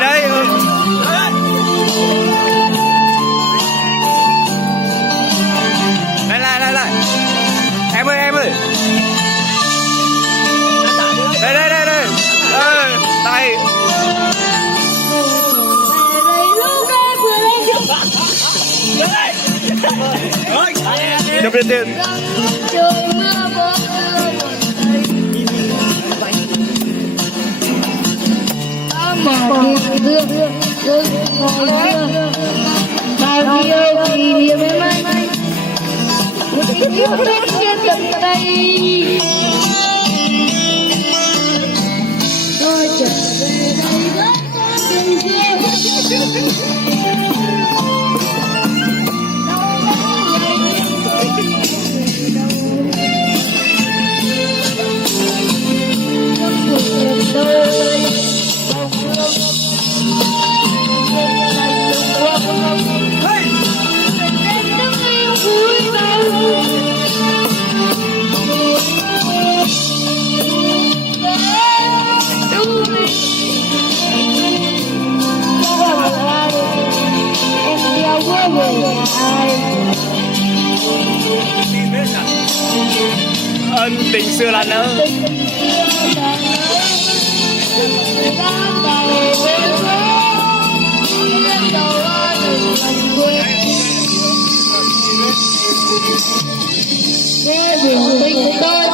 mày đây. Đây. Em ơi. Đây. Tay. Đập lên tiền. Bao nhiêu kỷ niệm em anh một tình yêu bên trên tận đây tôi trở về đây vẫn tình Ân tình xưa là nỡ. Tình tôi